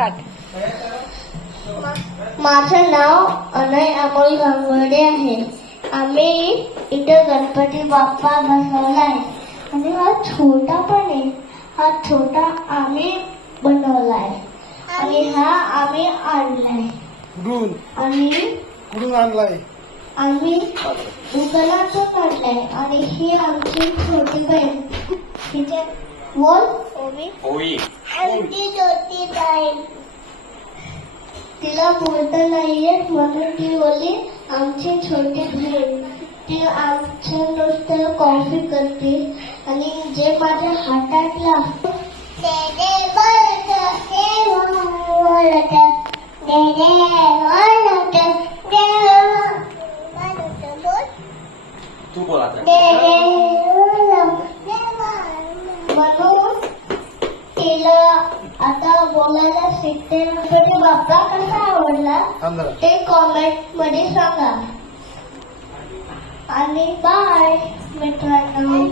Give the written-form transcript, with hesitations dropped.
Start. माझं नाव अनय अमोल गांगुर्डे आहे. आम्ही इथे गणपती बाप्पा बसवलाय आणि हा छोटा पण आहे. हा छोटा आम्ही बनवलाय आणि हा आम्ही आणलाय कुठून आणि कुठून आणलाय? आम्ही दुकानातून काढलाय. आणि ही आमची छोटी बहीण, तिचे बोल ओवी. आमची छोटी बहीण, तिला बोलता नाहीये म्हणून ती बोलली आमची छोटी बहीण. ती आमच्या नुसतं कॉफी करते आणि जे माझ्या हातातला तू बोल आता. म्हणून तिला आता बोलायला शिकते. गणपती बाप्पा कसा आवडला आंध्रा. ते कॉमेंट मध्ये सांगा. आणि बाय मित्रांनो.